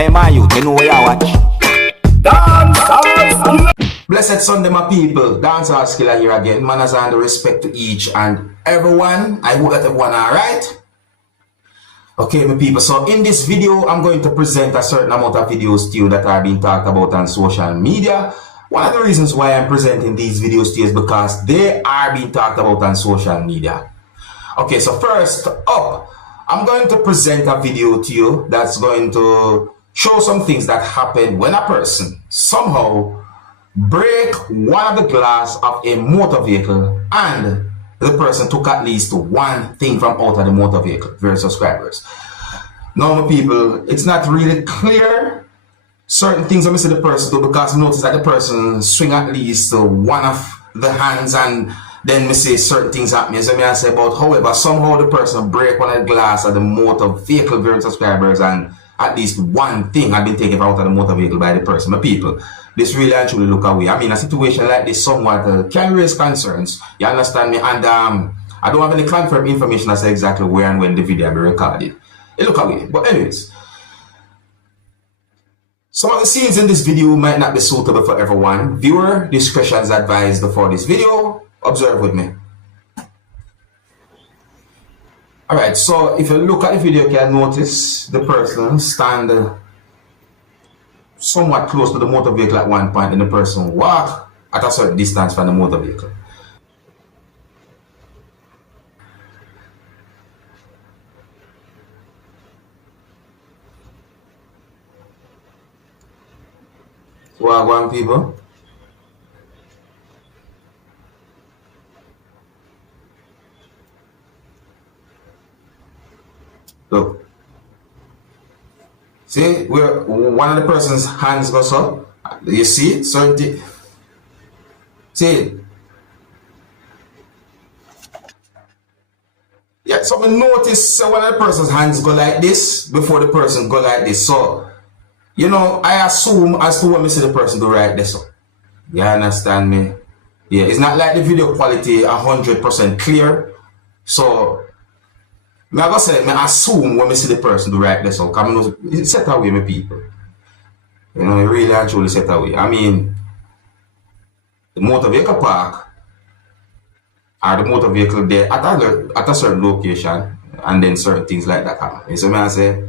Hey man, you know where you watch. Dancehall. Blessed Sunday, my people. Dancehall skilla here again. Manners and respect to each and everyone. I hope that everyone alright. Okay, my people. So in this video, I'm going to present a certain amount of videos to you that are being talked about on social media. One of the reasons why I'm presenting these videos to you is because they are being talked about on social media. Okay, so first up, I'm going to present a video to you that's going to show some things that happen when a person somehow break one of the glass of a motor vehicle and the person took at least one thing from out of the motor vehicle. Very subscribers. Now, my people, it's not really clear certain things I see the person do, because notice that the person swing at least one of the hands and then me say certain things happen. So I say about however somehow the person break one of the glass of the motor vehicle. Very subscribers, and at least one thing had been taken out of the motor vehicle by the person. My people, this really and truly look away. I mean, a situation like this somewhat can raise concerns. You understand me? And I don't have any confirmed information as to exactly where and when the video be recorded. It look away. But anyways, some of the scenes in this video might not be suitable for everyone. Viewer discretion is advised for this video. Observe with me. Alright, so if you look at the video, you can notice the person stand somewhat close to the motor vehicle at one point, and the person walk at a certain distance from the motor vehicle. So what going, people? Look. See where one of the person's hands goes up? You see it? So see it? Yeah, so we notice one of the person's hands go like this before the person go like this. So, you know, I assume as to what me see the person do right this. So. You understand me? Yeah, it's not like the video quality 100% clear. So I go say, I assume when I see the person do right this, so come it's set away, my people. You know, it really and truly set away. I mean, the motor vehicle park or the motor vehicle there at a certain location, and then certain things like that happen. So I say,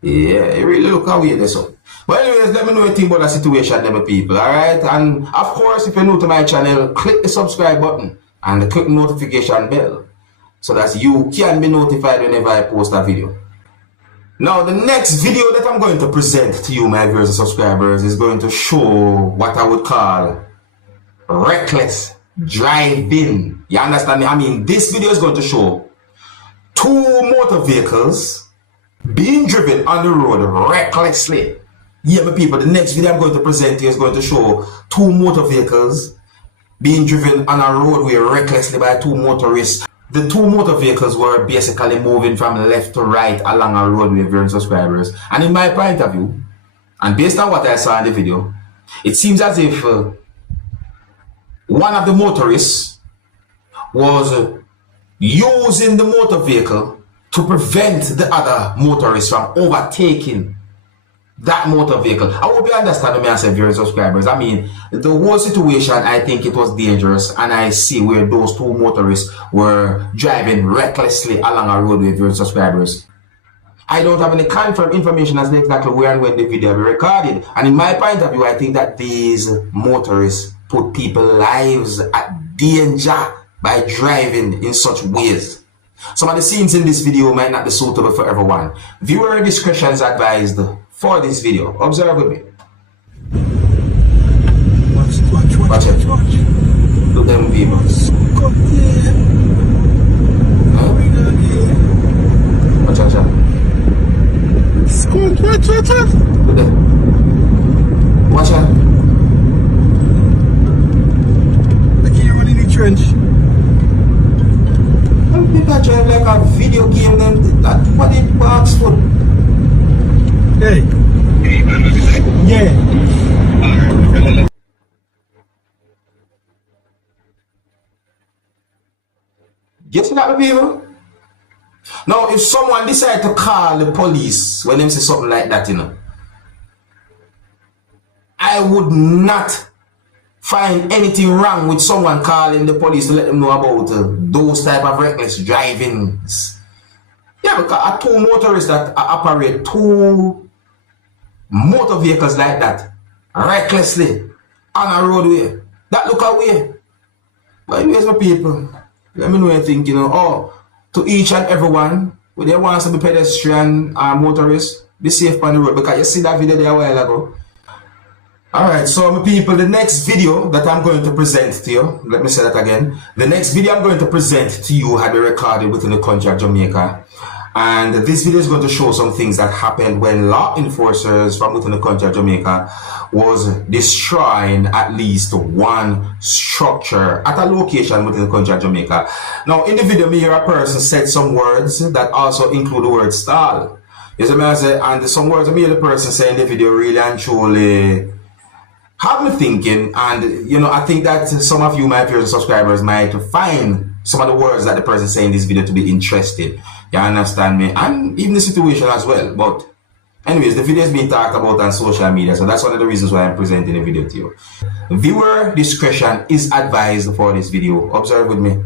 yeah, it really look away this. So. But anyways, let me know anything about the situation, my people, alright? And of course, if you're new to my channel, click the subscribe button and click the notification bell, so that you can be notified whenever I post a video. Now, the next video that I'm going to present to you, my viewers and subscribers, is going to show what I would call reckless driving. You understand me? I mean, this video is going to show two motor vehicles being driven on the road recklessly. Yeah, my people, the next video I'm going to present to you is going to show two motor vehicles being driven on a roadway recklessly by two motorists. The two motor vehicles were basically moving from left to right along a roadway, viewers and subscribers. And in my point of view, and based on what I saw in the video, it seems as if one of the motorists was using the motor vehicle to prevent the other motorist from overtaking that motor vehicle. I hope you understand me, I said, viewers and subscribers. I mean, the whole situation, I think it was dangerous, and I see where those two motorists were driving recklessly along a roadway, viewers and subscribers. I don't have any confirmed information as to exactly where and when the video will be recorded. And in my point of view, I think that these motorists put people's lives at danger by driving in such ways. Some of the scenes in this video might not be suitable for everyone. Viewer discretion is advised for this video. Observe with me. Watch it. Look them people. Huh? Watch out. Look them. Watch out. Like you're running in the trench. People drive like a video game, them that what it works for. Hey. Yeah. You see that, people? Now, if someone decide to call the police when they say something like that, you know, I would not find anything wrong with someone calling the police to let them know about those type of reckless drivings. Yeah, because two motorists that operate two motor vehicles like that recklessly on a roadway, that look away. But anyways, my people, let me know you think, to each and everyone, when they want to be pedestrian and motorists, be safe on the road, because you see that video there a while ago. Alright, so my people, the next video that I'm going to present to you, let me say that again. The next video I'm going to present to you had been recorded within the country of Jamaica. And this video is going to show some things that happened when law enforcers from within the country of Jamaica was destroying at least one structure at a location within the country of Jamaica. Now, in the video, me hear a person said some words that also include the word stall. You see what I say? And some words I hear the person say in the video really and truly have me thinking, and I think that some of you, my viewers and subscribers, might find some of the words that the person saying in this video to be interesting. You understand me? And even the situation as well. But anyways, the video is being talked about on social media, so that's one of the reasons why I'm presenting the video to you. Viewer discretion is advised for this video. Observe with me.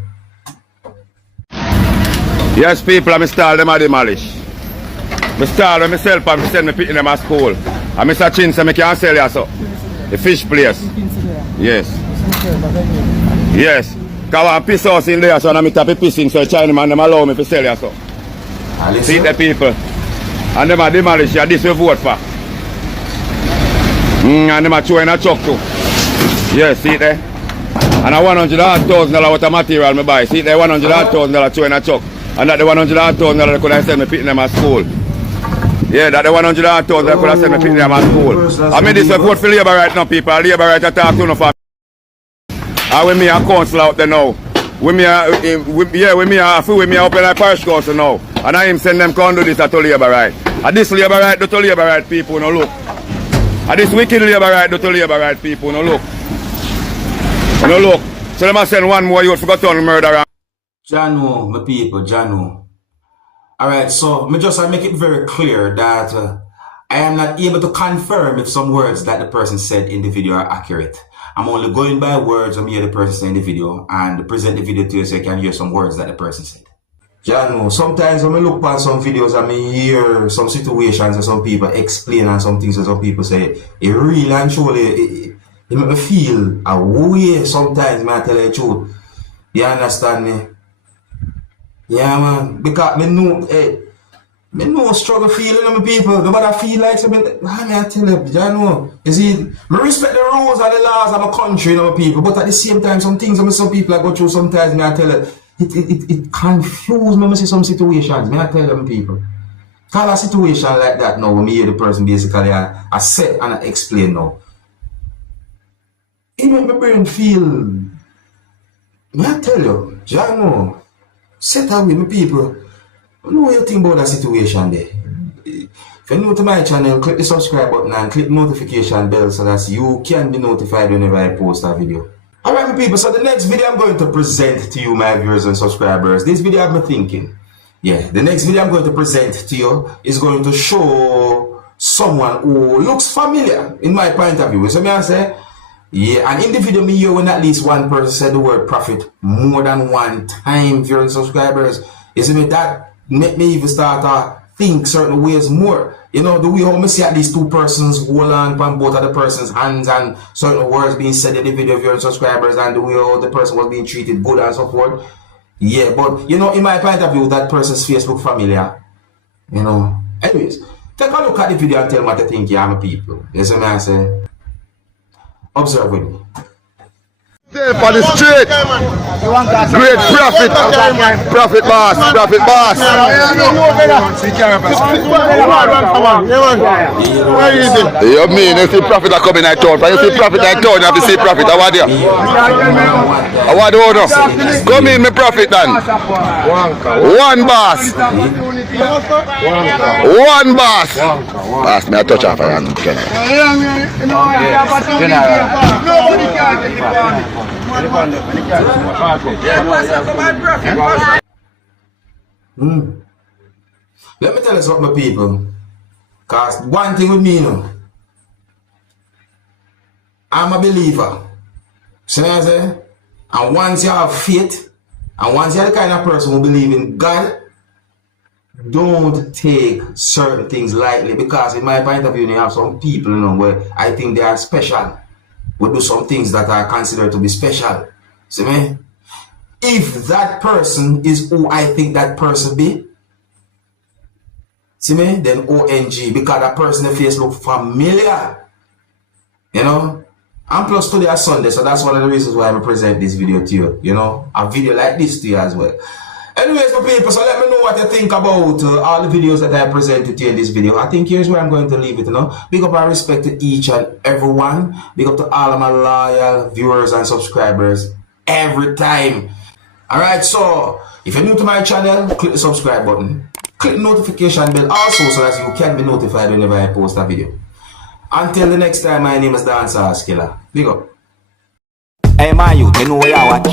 Yes, people, I'm installed them at the demolish. I start myself and I send me picking them at school. And Mr. Chin said I can't sell you so. The fish place. Yes. Yes. Because I piss house in there, so I'm tap pissing, so the Chinaman them allow me to sell you so. See the people. And them are demolish, yeah, this we vote for. And them are throwing a truck too. Yes, see there. And I $100,000 worth of material I buy. See there, $100,000 throwing a truck. And that the $100,000 could have sent me picking them at school. Yeah, that the $100,000 could have sent me picking them at school. I mean this is vote for Labour right now, people. Labour right to talk to no for. And with me a council out there now. With me open a parish council now. And I him send them come do this at Labour right. And this Labour right do to Labour right people, no look. And this wicked Labour right do to Labour right people, no look. No look. So they must send one more youth for go turn murderer. Jano, my people, Jano. Alright, so me just make it very clear that I am not able to confirm if some words that the person said in the video are accurate. I'm only going by words I hear the person say in the video and present the video to you so you can hear some words that the person said. Jano, sometimes when I look at some videos I hear some situations and some people explain and some things that some people say, it really and truly, it make me feel a way sometimes, man, I tell you the truth. You understand me? Yeah, man, because me know struggle feeling of my people. Nobody feel like something. I tell you, Jano, you see, I respect the rules and the laws of my country, my people, but at the same time, some things some people I go through sometimes, I tell you, it confuses me, I see some situations, I tell you, my people. Call a situation like that now, when me hear the person basically, I say and I explain now. It make my brain feel, I tell you, Jano, set away my people. I know what you think about that situation there. If you're new to my channel, click the subscribe button and click the notification bell so that you can be notified whenever I post a video. Alright my people, so the next video I'm going to present to you, my viewers and subscribers, this video I've been thinking. Yeah, the next video I'm going to present to you is going to show someone who looks familiar in my point of view. So me I say, yeah, and in the video me hear when at least one person said the word profit more than one time, viewers and subscribers. You see me, that make me even start to think certain ways more. You know, the way how I see at least two persons hold on from both of the person's hands and certain words being said in the video, viewers and subscribers, and the way how the person was being treated good and so forth. Yeah, but you know, in my point of view, that person's face look familiar. You know. Anyways, take a look at the video and tell me what you think, yeah, my people. You see me I say? Observe with me. For the street, great profit, profit boss. You mean you see profit are coming at town? You see profit at town, you have to see profit. How are you? How do you know? Come in, me profit then. One boss. One boss. Boss, me a touch off and Let me tell you something, people. Cause one thing with me, you know, I'm a believer. See what I say? And once you have faith, and once you're the kind of person who believes in God, don't take certain things lightly, because in my point of view, you have some people, you know, where I think they are special. We do some things that are considered to be special. See me? If that person is who I think that person be, see me? Then ONG, because that person in face look familiar. You know? And plus today is Sunday, so that's one of the reasons why I present this video to you. You know? A video like this to you as well. Anyways, my people, so let me know what you think about all the videos that I presented to you in this video. I think here's where I'm going to leave it, you know. Big up and respect to each and everyone. Big up to all of my loyal viewers and subscribers every time. Alright, so if you're new to my channel, click the subscribe button. Click the notification bell also so that you can be notified whenever I post a video. Until the next time, my name is Dancehall Skilla. Big up. Hey, my youth, you know where you watch.